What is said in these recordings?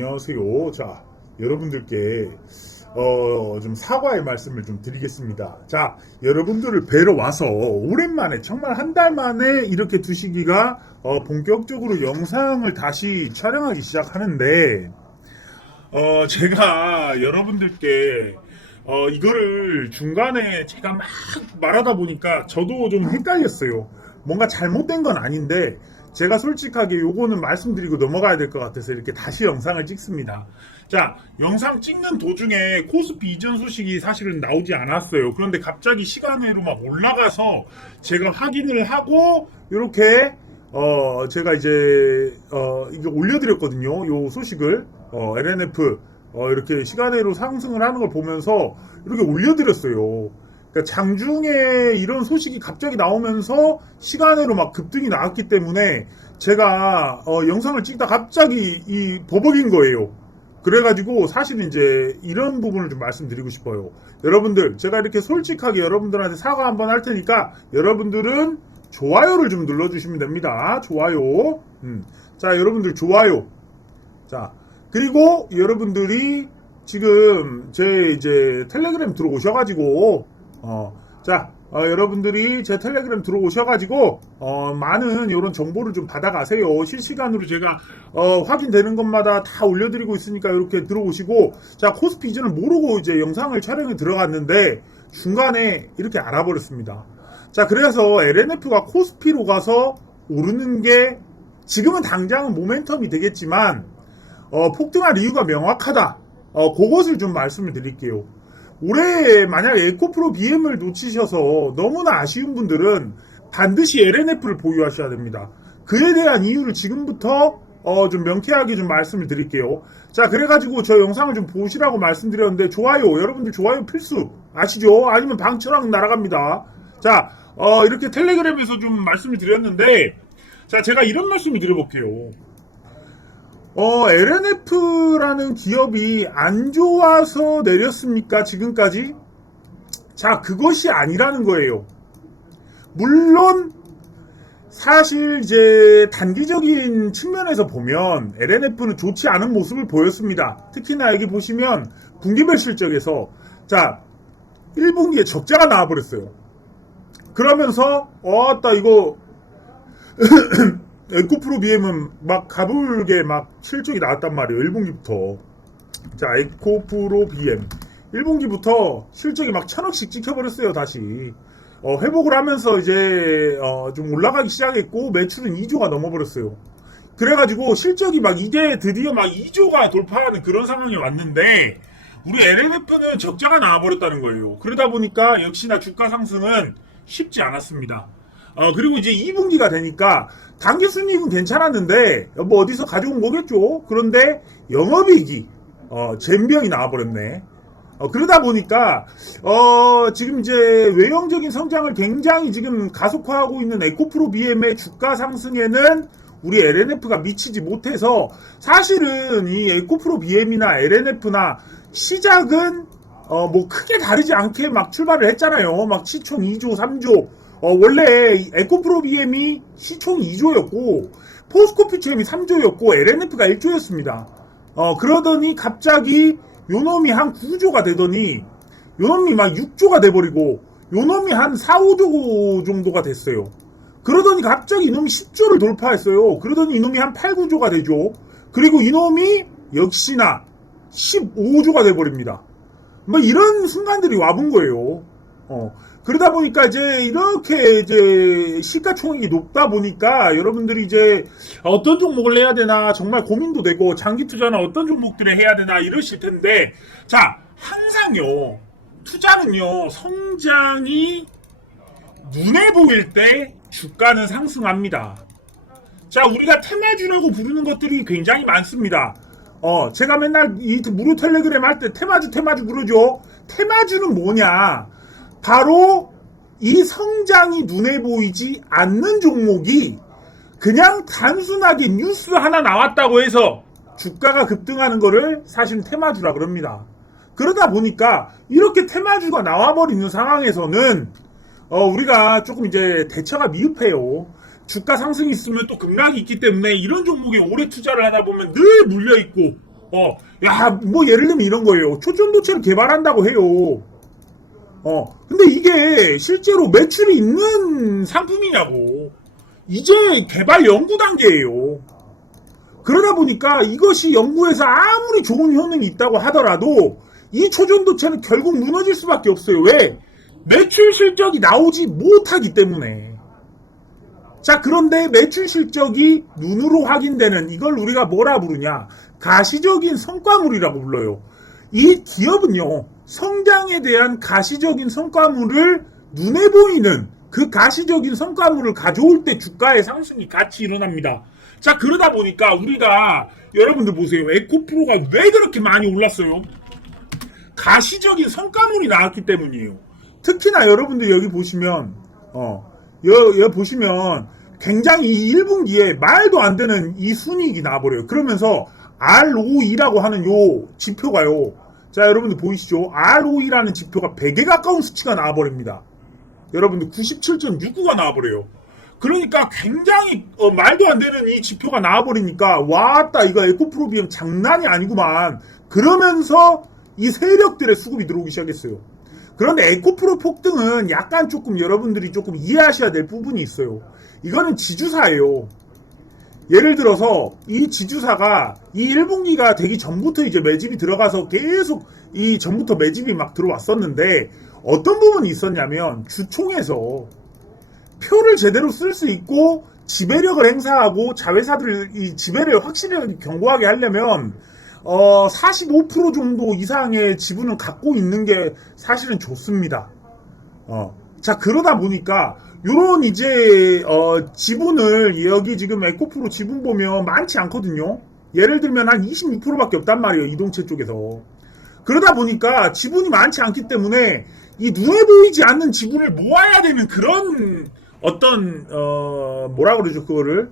안녕하세요. 자, 여러분들께 어, 좀 사과의 말씀을 좀 드리겠습니다. 자, 여러분들을 뵈러 와서 오랜만에 정말 한 달 만에 이렇게 두시기가 어, 본격적으로 영상을 다시 촬영하기 시작하는데 어, 제가 여러분들께 어, 이거를 중간에 제가 막 말하다 보니까 저도 좀 헷갈렸어요. 뭔가 잘못된 건 아닌데 제가 솔직하게 요거는 말씀드리고 넘어가야 될 것 같아서 이렇게 다시 영상을 찍습니다. 자, 영상 찍는 도중에 코스피 이전 소식이 사실은 나오지 않았어요. 그런데 갑자기 시간외로 막 올라가서 제가 확인을 하고 이렇게 어 제가 이제 어 이거 올려드렸거든요. 요 소식을 어 LNF 어 이렇게 시간외로 상승을 하는 걸 보면서 이렇게 올려드렸어요. 그러니까 장중에 이런 소식이 갑자기 나오면서 시간외로 막 급등이 나왔기 때문에 제가 어, 영상을 찍다 갑자기 이 버벅인 거예요. 그래가지고 사실 이제 이런 부분을 좀 말씀드리고 싶어요. 여러분들 제가 이렇게 솔직하게 여러분들한테 사과 한번 할 테니까 여러분들은 좋아요를 좀 눌러주시면 됩니다. 좋아요. 음. 자 여러분들 좋아요. 자 그리고 여러분들이 지금 제 이제 텔레그램 들어오셔가지고 어, 자, 어, 여러분들이 제 텔레그램 들어오셔가지고, 어, 많은 이런 정보를 좀 받아가세요. 실시간으로 제가, 어, 확인되는 것마다 다 올려드리고 있으니까 이렇게 들어오시고, 자, 코스피 이전을 모르고 이제 영상을 촬영에 들어갔는데, 중간에 이렇게 알아버렸습니다. 자, 그래서 LNF가 코스피로 가서 오르는 게, 지금은 당장은 모멘텀이 되겠지만, 어, 폭등할 이유가 명확하다. 어, 그것을 좀 말씀을 드릴게요. 올해 만약 에코프로 BM을 놓치셔서 너무나 아쉬운 분들은 반드시 LNF를 보유하셔야 됩니다. 그에 대한 이유를 지금부터 어, 좀 명쾌하게 좀 말씀을 드릴게요. 자, 그래가지고 저 영상을 좀 보시라고 말씀드렸는데 좋아요. 여러분들 좋아요 필수 아시죠? 아니면 방처럼 날아갑니다. 자, 어, 이렇게 텔레그램에서 좀 말씀을 드렸는데 자, 제가 이런 말씀을 드려볼게요. 어, LNF라는 기업이 안 좋아서 내렸습니까? 지금까지? 자, 그것이 아니라는 거예요. 물론, 사실 이제 단기적인 측면에서 보면 LNF는 좋지 않은 모습을 보였습니다. 특히나 여기 보시면 분기별 실적에서 자, 1분기에 적자가 나와버렸어요. 그러면서, 어, 따 이거 에코프로 BM은 막 가불게 막 실적이 나왔단 말이에요. 1분기부터. 자, 에코프로 BM. 1분기부터 실적이 막 천억씩 찍혀버렸어요, 다시. 어, 회복을 하면서 이제, 어, 좀 올라가기 시작했고, 매출은 2조가 넘어버렸어요. 그래가지고 실적이 막 이제 드디어 막 2조가 돌파하는 그런 상황이 왔는데, 우리 LMF는 적자가 나와버렸다는 거예요. 그러다 보니까 역시나 주가 상승은 쉽지 않았습니다. 어, 그리고 이제 2분기가 되니까 단기 순이익은 괜찮았는데 뭐 어디서 가져온 거겠죠. 그런데 영업이익이 어, 잼병이 나와버렸네. 어, 그러다 보니까 어, 지금 이제 외형적인 성장을 굉장히 지금 가속화하고 있는 에코프로 BM의 주가 상승에는 우리 LNF가 미치지 못해서 사실은 이 에코프로 BM이나 LNF나 시작은 어, 뭐 크게 다르지 않게 막 출발을 했잖아요. 막 시총 2조, 3조. 어, 원래 에코프로 BM이 시총 2조였고 포스코피처엠이 3조였고 LNF가 1조였습니다. 어, 그러더니 갑자기 요놈이 한 9조가 되더니 요놈이 막 6조가 돼버리고 요놈이 한 4, 5조 정도가 됐어요. 그러더니 갑자기 이놈이 10조를 돌파했어요. 그러더니 이놈이 한 8, 9조가 되죠. 그리고 이놈이 역시나 15조가 돼버립니다. 뭐 이런 순간들이 와본 거예요. 어. 그러다 보니까 이제 이렇게 이제 시가총액이 높다 보니까 여러분들이 이제 어떤 종목을 해야 되나 정말 고민도 되고 장기 투자는 어떤 종목들을 해야 되나 이러실 텐데 자 항상요 투자는요 성장이 눈에 보일 때 주가는 상승합니다. 자 우리가 테마주라고 부르는 것들이 굉장히 많습니다. 어 제가 맨날 이 무료 텔레그램 할 때 테마주 테마주 그러죠. 테마주는 뭐냐? 바로 이 성장이 눈에 보이지 않는 종목이 그냥 단순하게 뉴스 하나 나왔다고 해서 주가가 급등하는 거를 사실 테마주라 그럽니다. 그러다 보니까 이렇게 테마주가 나와버리는 상황에서는 어, 우리가 조금 이제 대처가 미흡해요. 주가 상승이 있으면 또 급락이 있기 때문에 이런 종목에 오래 투자를 하다 보면 늘 물려 있고 어, 야, 뭐 예를 들면 이런 거예요. 초전도체를 개발한다고 해요. 어, 근데 이게 실제로 매출이 있는 상품이냐고. 이제 개발 연구 단계예요. 그러다 보니까 이것이 연구에서 아무리 좋은 효능이 있다고 하더라도 이 초전도체는 결국 무너질 수밖에 없어요. 왜? 매출 실적이 나오지 못하기 때문에. 자, 그런데 매출 실적이 눈으로 확인되는 이걸 우리가 뭐라 부르냐? 가시적인 성과물이라고 불러요. 이 기업은요, 성장에 대한 가시적인 성과물을 눈에 보이는 그 가시적인 성과물을 가져올 때 주가의 상승이 같이 일어납니다. 자, 그러다 보니까 우리가 여러분들 보세요. 에코프로가 왜 그렇게 많이 올랐어요? 가시적인 성과물이 나왔기 때문이에요. 특히나 여러분들 여기 보시면 어, 여, 여 보시면 굉장히 이 1분기에 말도 안 되는 이 순이익이 나와버려요. 그러면서 ROE라고 하는 요 지표가요. 자, 여러분들 보이시죠? ROE라는 지표가 100에 가까운 수치가 나와버립니다. 여러분들 97.69가 나와버려요. 그러니까 굉장히 어, 말도 안 되는 이 지표가 나와버리니까 와따 이거 에코프로비움 장난이 아니구만. 그러면서 이 세력들의 수급이 들어오기 시작했어요. 그런데 에코프로 폭등은 약간 조금 여러분들이 조금 이해하셔야 될 부분이 있어요. 이거는 지주사예요. 예를 들어서 이 지주사가 이 1분기가 되기 전부터 이제 매집이 들어가서 계속 이 전부터 매집이 막 들어왔었는데 어떤 부분이 있었냐면 주총에서 표를 제대로 쓸 수 있고 지배력을 행사하고 자회사들을 이 지배를 확실히 견고하게 하려면 어, 45% 정도 이상의 지분을 갖고 있는 게 사실은 좋습니다. 어. 자, 그러다 보니까, 요런 이제, 어, 지분을, 여기 지금 에코프로 지분 보면 많지 않거든요? 예를 들면 한 26%밖에 없단 말이에요, 이동체 쪽에서. 그러다 보니까 지분이 많지 않기 때문에, 이 눈에 보이지 않는 지분을 모아야 되는 그런, 어떤, 어, 뭐라 그러죠, 그거를.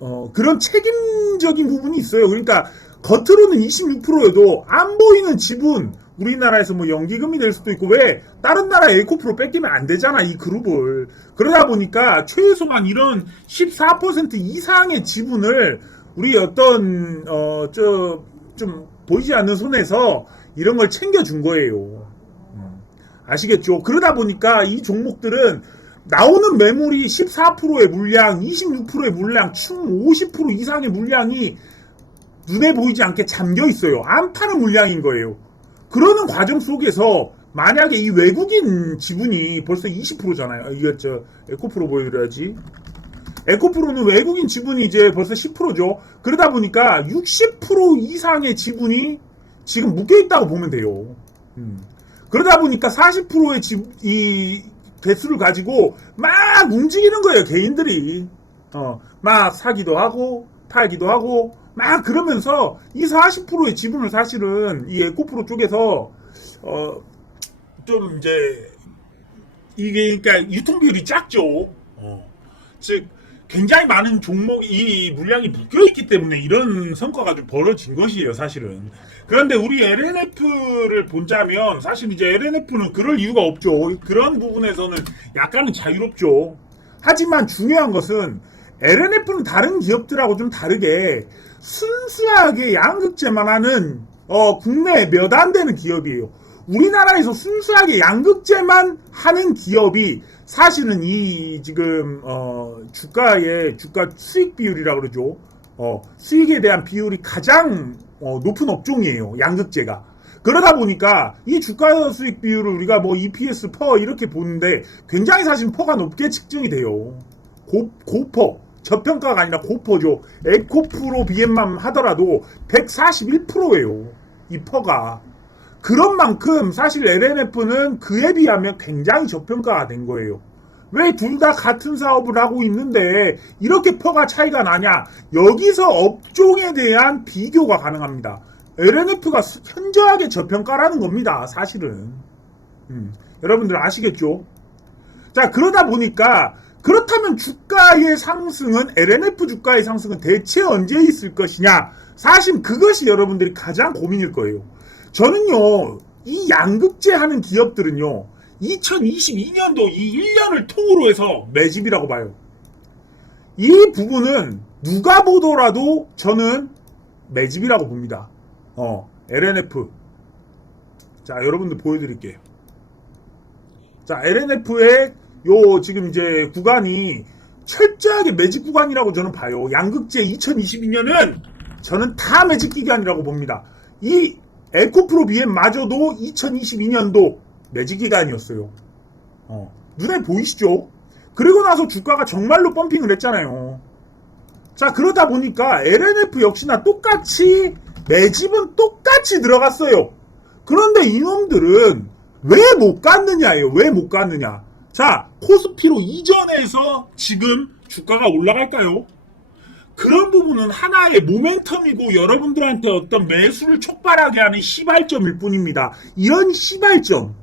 어, 그런 책임적인 부분이 있어요. 그러니까 겉으로는 26%여도 안 보이는 지분 우리나라에서 뭐 연기금이 될 수도 있고 왜 다른 나라 에코프로 뺏기면 안 되잖아 이 그룹을 그러다 보니까 최소한 이런 14% 이상의 지분을 우리 어떤 어 저 좀 보이지 않는 손에서 이런 걸 챙겨준 거예요. 음. 아시겠죠? 그러다 보니까 이 종목들은 나오는 매물이 14%의 물량, 26%의 물량, 총50% 이상의 물량이 눈에 보이지 않게 잠겨 있어요. 안 파는 물량인 거예요. 그러는 과정 속에서 만약에 이 외국인 지분이 벌써 20%잖아요. 이거 저 에코프로 보여드려야지. 에코프로는 외국인 지분이 이제 벌써 10%죠. 그러다 보니까 60% 이상의 지분이 지금 묶여 있다고 보면 돼요. 음. 그러다 보니까 40%의 지, 이 개수를 가지고 막 움직이는 거예요, 개인들이. 어, 막 사기도 하고, 팔기도 하고, 막 그러면서 이 40%의 지분을 사실은 이 에코프로 쪽에서, 어, 좀 이제, 이게 그러니까 유통비율이 작죠. 어. 즉, 굉장히 많은 종목이 이 물량이 묶여 있기 때문에 이런 성과가 좀 벌어진 것이에요, 사실은. 그런데 우리 LNF를 본다면 사실 이제 LNF는 그럴 이유가 없죠. 그런 부분에서는 약간은 자유롭죠. 하지만 중요한 것은 LNF는 다른 기업들하고 좀 다르게 순수하게 양극재만 하는 어, 국내 몇 안 되는 기업이에요. 우리나라에서 순수하게 양극재만 하는 기업이 사실은 이 지금 어 주가의 주가 수익 비율이라고 그러죠. 어 수익에 대한 비율이 가장 어, 높은 업종이에요. 양극재가. 그러다 보니까 이 주가 수익 비율을 우리가 뭐 EPS 퍼 이렇게 보는데 굉장히 사실 퍼가 높게 측정이 돼요. 고, 고퍼. 저평가가 아니라 고퍼죠. 에코프로 BM만 하더라도 141%예요. 이 퍼가. 그런 만큼 사실 LNF는 그에 비하면 굉장히 저평가가 된 거예요. 왜 둘 다 같은 사업을 하고 있는데 이렇게 퍼가 차이가 나냐? 여기서 업종에 대한 비교가 가능합니다. LNF가 현저하게 저평가라는 겁니다. 사실은. 음, 여러분들 아시겠죠? 자, 그러다 보니까 그렇다면 주가의 상승은 LNF 주가의 상승은 대체 언제 있을 것이냐? 사실 그것이 여러분들이 가장 고민일 거예요. 저는요, 이 양극재 하는 기업들은요, 2022년도 이 1년을 통으로 해서 매집이라고 봐요. 이 부분은 누가 보더라도 저는 매집이라고 봅니다. 어, LNF. 자, 여러분들 보여드릴게요. 자, LNF의 요 지금 이제 구간이 철저하게 매직 구간이라고 저는 봐요. 양극재 2022년은 저는 다 매직 기간이라고 봅니다. 이 에코프로 BM마저도 2022년도 매직 기간이었어요. 어, 눈에 보이시죠? 그리고 나서 주가가 정말로 펌핑을 했잖아요. 자, 그러다 보니까 LNF 역시나 똑같이 매집은 똑같이 들어갔어요. 그런데 이놈들은 왜 못 갔느냐예요. 왜 못 갔느냐. 자, 코스피로 이전해서 지금 주가가 올라갈까요? 그런 부분은 하나의 모멘텀이고 여러분들한테 어떤 매수를 촉발하게 하는 시발점일 뿐입니다. 이런 시발점.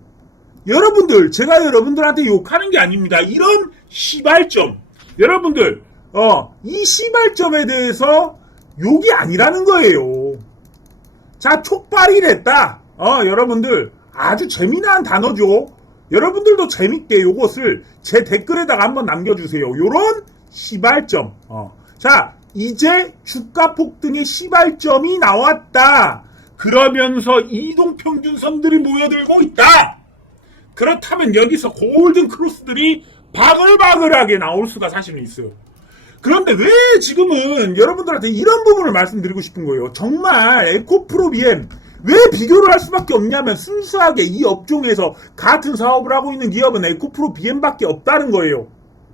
여러분들, 제가 여러분들한테 욕하는 게 아닙니다. 이런 시발점. 여러분들, 어, 이 시발점에 대해서 욕이 아니라는 거예요. 자, 촉발이 됐다. 어, 여러분들, 아주 재미난 단어죠. 여러분들도 재밌게 요것을 제 댓글에다가 한번 남겨주세요. 요런 시발점. 어. 자, 이제 주가 폭등의 시발점이 나왔다. 그러면서 이동평균선들이 모여들고 있다. 그렇다면 여기서 골든 크로스들이 바글바글하게 나올 수가 사실은 있어요. 그런데 왜 지금은 여러분들한테 이런 부분을 말씀드리고 싶은 거예요. 정말 에코프로 BM 왜 비교를 할 수밖에 없냐면 순수하게 이 업종에서 같은 사업을 하고 있는 기업은 에코프로 BM밖에 없다는 거예요.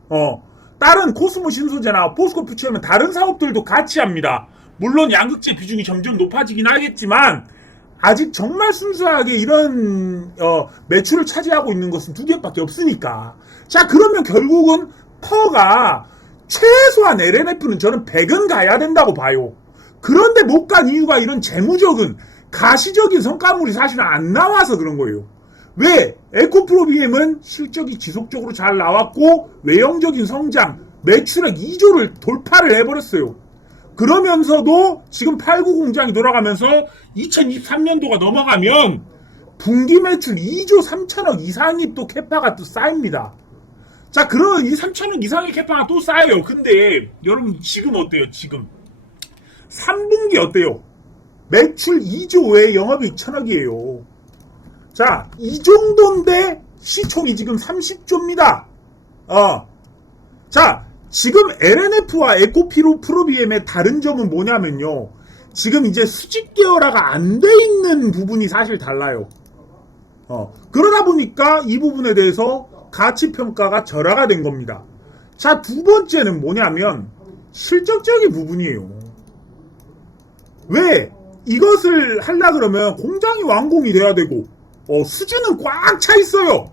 어. 다른 코스모 신소재나 포스코 퓨처는 다른 사업들도 같이 합니다. 물론 양극재 비중이 점점 높아지긴 하겠지만 아직 정말 순수하게 이런 어, 매출을 차지하고 있는 것은 두 개밖에 없으니까. 자 그러면 결국은 퍼가 최소한 LNF는 저는 100은 가야 된다고 봐요. 그런데 못 간 이유가 이런 재무적인 가시적인 성과물이 사실은 안 나와서 그런 거예요. 왜? 에코프로 BM은 실적이 지속적으로 잘 나왔고 외형적인 성장, 매출액 2조를 돌파를 해버렸어요. 그러면서도 지금 89 공장이 돌아가면서 2023년도가 넘어가면 분기 매출 2조 3천억 이상이 또 캐파가 또 쌓입니다. 자, 그런 이 3천억 이상의 캐파가 또 쌓여요. 근데 여러분 지금 어때요? 지금 3분기 어때요? 매출 2조에 영업이익 1천억이에요. 자, 이 정도인데 시총이 지금 30조입니다. 어. 자, 지금 LNF와 에코피로 프로비엠의 다른 점은 뭐냐면요. 지금 이제 수직 계열화가 안 돼 있는 부분이 사실 달라요. 어. 그러다 보니까 이 부분에 대해서 가치 평가가 절하가 된 겁니다. 자, 두 번째는 뭐냐면 실적적인 부분이에요. 왜? 이것을 하려 그러면 공장이 완공이 돼야 되고 어, 수준은 꽉차 있어요.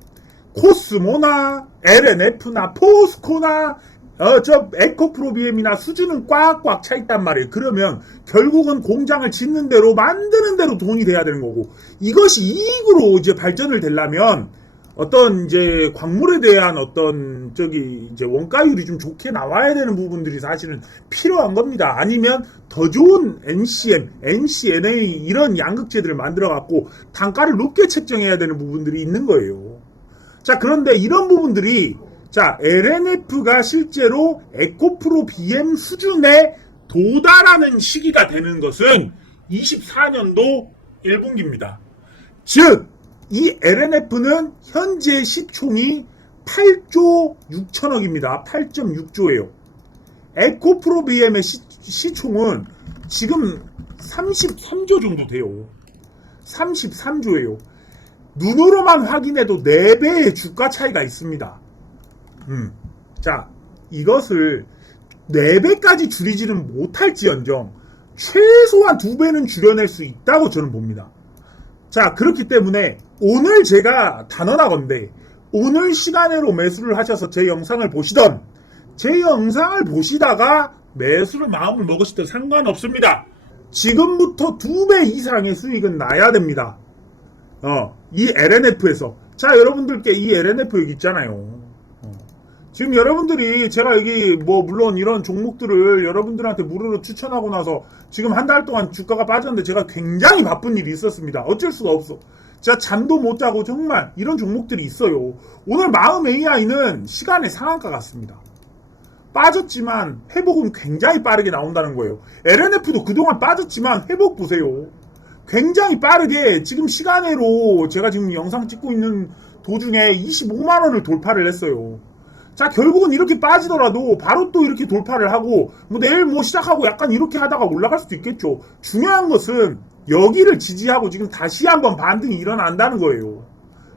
코스모나 LNF나 포스코나 어, 저 에코프로비엠이나 수준은 꽉꽉 차 있단 말이에요. 그러면 결국은 공장을 짓는 대로 만드는 대로 돈이 돼야 되는 거고 이것이 이익으로 이제 발전을 되려면 어떤 이제 광물에 대한 어떤 저기 이제 원가율이 좀 좋게 나와야 되는 부분들이 사실은 필요한 겁니다. 아니면 더 좋은 NCM, NCNA 이런 양극재들을 만들어 갖고 단가를 높게 책정해야 되는 부분들이 있는 거예요. 자, 그런데 이런 부분들이 자, LNF가 실제로 에코프로 BM 수준에 도달하는 시기가 되는 것은 24년도 1분기입니다. 즉, 이 LNF는 현재 시총이 8조 6천억입니다. 8.6조예요. 에코프로 BM의 시, 시총은 지금 33조 정도 돼요. 33조예요. 눈으로만 확인해도 4배의 주가 차이가 있습니다. 음. 자, 이것을 4배까지 줄이지는 못할지언정 최소한 2배는 줄여낼 수 있다고 저는 봅니다. 자, 그렇기 때문에 오늘 제가 단언하건데 오늘 시간으로 매수를 하셔서 제 영상을 보시던 제 영상을 보시다가 매수를 마음을 먹으시든 상관없습니다. 지금부터 두 배 이상의 수익은 나야 됩니다. 어, 이 LNF에서. 자, 여러분들께 이 LNF 여기 있잖아요. 어. 지금 여러분들이 제가 여기 뭐 물론 이런 종목들을 여러분들한테 무료로 추천하고 나서 지금 한 달 동안 주가가 빠졌는데 제가 굉장히 바쁜 일이 있었습니다. 어쩔 수가 없어. 제가 잠도 못 자고 정말 이런 종목들이 있어요. 오늘 마음 AI는 시간의 상한가 같습니다. 빠졌지만 회복은 굉장히 빠르게 나온다는 거예요. LNF도 그동안 빠졌지만 회복 보세요. 굉장히 빠르게 지금 시간으로 제가 지금 영상 찍고 있는 도중에 25만 원을 돌파를 했어요. 자 결국은 이렇게 빠지더라도 바로 또 이렇게 돌파를 하고 뭐 내일 뭐 시작하고 약간 이렇게 하다가 올라갈 수도 있겠죠. 중요한 것은 여기를 지지하고 지금 다시 한번 반등이 일어난다는 거예요.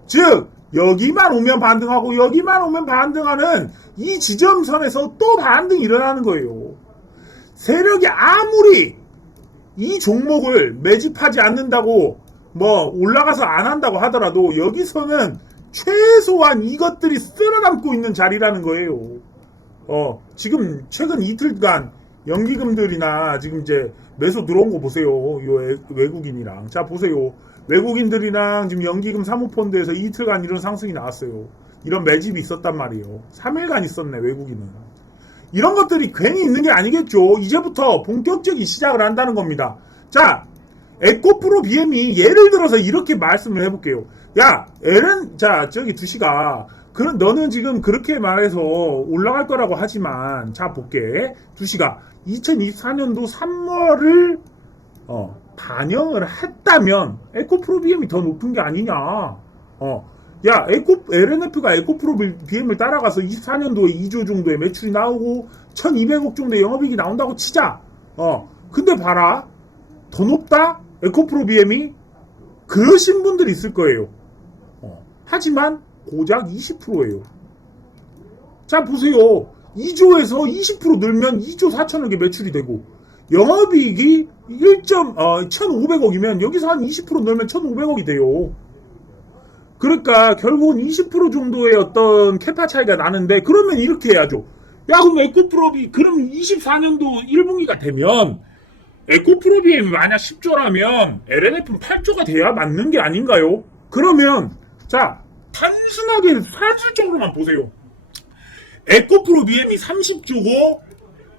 즉 여기만 오면 반등하고 여기만 오면 반등하는 이 지점선에서 또 반등이 일어나는 거예요. 세력이 아무리 이 종목을 매집하지 않는다고 뭐 올라가서 안 한다고 하더라도 여기서는 최소한 이것들이 쓸어담고 있는 자리라는 거예요. 어, 지금 최근 이틀간 연기금들이나 지금 이제 매수 들어온 거 보세요. 요 외- 외국인이랑. 자, 보세요. 외국인들이랑 지금 연기금 사모펀드에서 이틀간 이런 상승이 나왔어요. 이런 매집이 있었단 말이에요. 3일간 있었네, 외국인은. 이런 것들이 괜히 있는 게 아니겠죠. 이제부터 본격적인 시작을 한다는 겁니다. 자, 에코프로 BM이 예를 들어서 이렇게 말씀을 해볼게요. 야, 에렌, 자, 저기 두시가, 그런, 너는 지금 그렇게 말해서 올라갈 거라고 하지만, 자, 볼게. 두시가 2024년도 3월을, 어, 반영을 했다면, 에코 프로 BM이 더 높은 게 아니냐. 어, 야, 에코, LNF가 에코프로 BM을 따라가서 24년도에 2조 정도의 매출이 나오고, 1200억 정도의 영업이익이 나온다고 치자. 어, 근데 봐라. 더 높다? 에코프로 BM이? 그러신 분들이 있을 거예요. 어, 하지만 고작 20%예요. 자, 보세요. 2조에서 20% 늘면 2조 4천억의 매출이 되고, 영업이익이 1. 어, 1,500억이면 여기서 한 20% 늘면 1,500억이 돼요. 그러니까 결국은 20% 정도의 어떤 캐파 차이가 나는데 그러면 이렇게 해야죠. 야 그럼 에코프로비 그럼 24년도 1분기가 되면 에코프로비엠이 만약 10조라면 LNF는 8조가 돼야 맞는 게 아닌가요? 그러면 자 단순하게 사실적으로만 보세요. 에코프로비엠이 30조고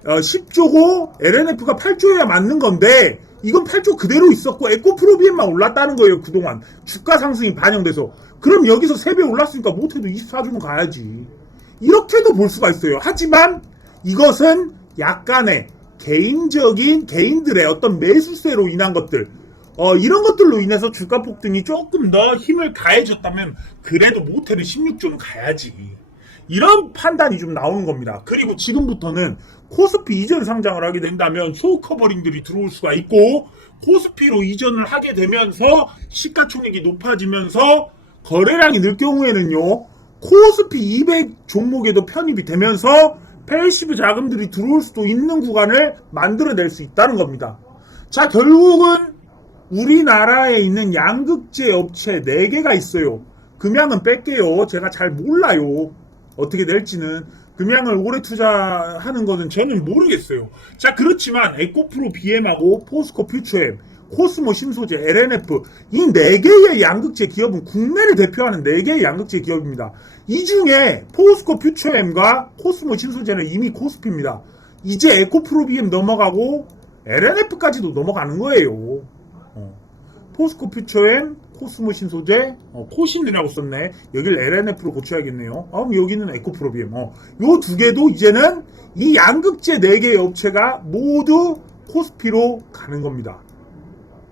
어, 10조고 LNF가 8조여야 맞는 건데 이건 8조 그대로 있었고 에코프로비엠만 올랐다는 거예요 그동안. 주가 상승이 반영돼서. 그럼 여기서 3배 올랐으니까 못해도 24조는 가야지. 이렇게도 볼 수가 있어요. 하지만 이것은 약간의 개인적인 개인들의 어떤 매수세로 인한 것들 어, 이런 것들로 인해서 주가 폭등이 조금 더 힘을 가해졌다면 그래도 못해도 16조는 가야지 이런 판단이 좀 나오는 겁니다. 그리고 지금부터는 코스피 이전 상장을 하게 된다면 소커버링들이 들어올 수가 있고 코스피로 이전을 하게 되면서 시가총액이 높아지면서 거래량이 늘 경우에는요 코스피 200 종목에도 편입이 되면서 패시브 자금들이 들어올 수도 있는 구간을 만들어낼 수 있다는 겁니다. 자 결국은 우리나라에 있는 양극재 업체 4개가 있어요. 금양은 뺄게요. 제가 잘 몰라요. 어떻게 될지는 금양을 오래 투자하는 거는 저는 모르겠어요. 자 그렇지만 에코프로 BM하고 포스코 퓨처엠, 코스모 신소재, LNF 이 네 개의 양극재 기업은 국내를 대표하는 네 개의 양극재 기업입니다. 이 중에 포스코 퓨처엠과 코스모 신소재는 이미 코스피입니다. 이제 에코프로 BM 넘어가고 LNF까지도 넘어가는 거예요. 어. 포스코 퓨처엠, 코스모 신 소재, 어, 코신이라고 썼네. 여기를 LNF로 고쳐야겠네요. 아, 그럼 여기는 에코프로비엠. 어. 요두 개도 이제는 이 양극재 네 개의 업체가 모두 코스피로 가는 겁니다.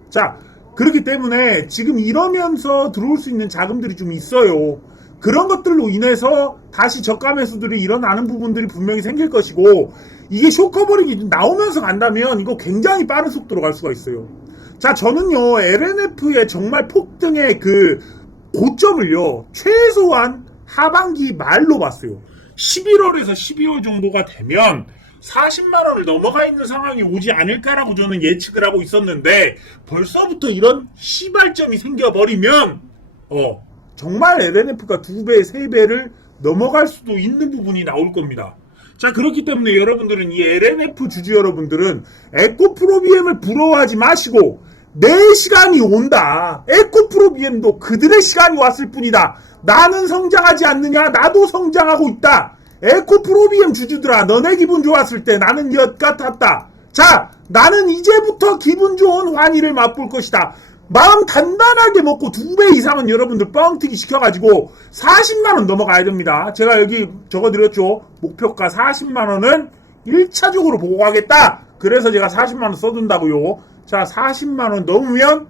자, 그렇기 때문에 지금 이러면서 들어올 수 있는 자금들이 좀 있어요. 그런 것들로 인해서 다시 저가 매수들이 일어나는 부분들이 분명히 생길 것이고 이게 쇼커버링이 나오면서 간다면 이거 굉장히 빠른 속도로 갈 수가 있어요. 자, 저는요, LNF의 정말 폭등의 그 고점을요, 최소한 하반기 말로 봤어요. 11월에서 12월 정도가 되면 40만원을 넘어가 있는 상황이 오지 않을까라고 저는 예측을 하고 있었는데 벌써부터 이런 시발점이 생겨버리면, 어, 정말 LNF가 두 배, 세 배를 넘어갈 수도 있는 부분이 나올 겁니다. 자, 그렇기 때문에 여러분들은 이 LNF 주주 여러분들은 에코프로비엠을 부러워하지 마시고 내 시간이 온다. 에코프로비엠도 그들의 시간이 왔을 뿐이다. 나는 성장하지 않느냐? 나도 성장하고 있다. 에코프로비엠 주주들아, 너네 기분 좋았을 때 나는 엿 같았다. 자, 나는 이제부터 기분 좋은 환희를 맛볼 것이다. 마음 단단하게 먹고 두 배 이상은 여러분들 뻥튀기 시켜가지고 40만원 넘어가야 됩니다. 제가 여기 적어드렸죠. 목표가 40만원은 1차적으로 보고 가겠다. 그래서 제가 40만원 써둔다고요. 자, 40만원 넘으면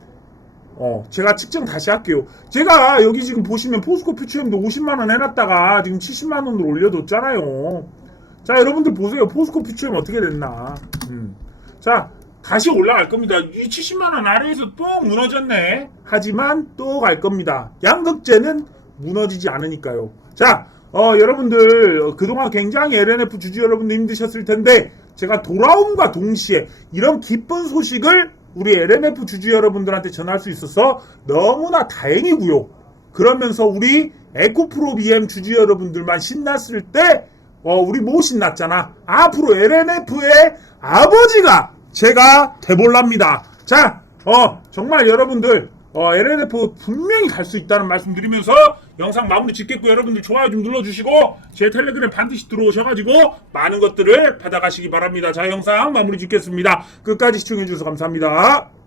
어, 제가 측정 다시 할게요. 제가 여기 지금 보시면 포스코 퓨처엠도 50만 원 해놨다가 지금 70만 원으로 올려뒀잖아요. 자, 여러분들 보세요. 포스코 퓨처엠 어떻게 됐나. 음. 자, 다시 올라갈 겁니다. 이 70만 원 아래에서 또 무너졌네. 하지만 또 갈 겁니다. 양극재는 무너지지 않으니까요. 자, 어, 여러분들 어, 그동안 굉장히 LNF 주주 여러분들 힘드셨을 텐데 제가 돌아옴과 동시에 이런 기쁜 소식을 우리 LNF 주주 여러분들한테 전할 수 있어서 너무나 다행이고요. 그러면서 우리 에코프로 BM 주주 여러분들만 신났을 때, 어, 우리 뭐 신났잖아. 앞으로 LNF의 아버지가 제가 돼볼랍니다. 자, 어, 정말 여러분들, 어, LNF 분명히 갈 수 있다는 말씀 드리면서 영상 마무리 짓겠고 여러분들 좋아요 좀 눌러주시고 제 텔레그램 반드시 들어오셔가지고 많은 것들을 받아가시기 바랍니다. 자, 영상 마무리 짓겠습니다. 끝까지 시청해주셔서 감사합니다.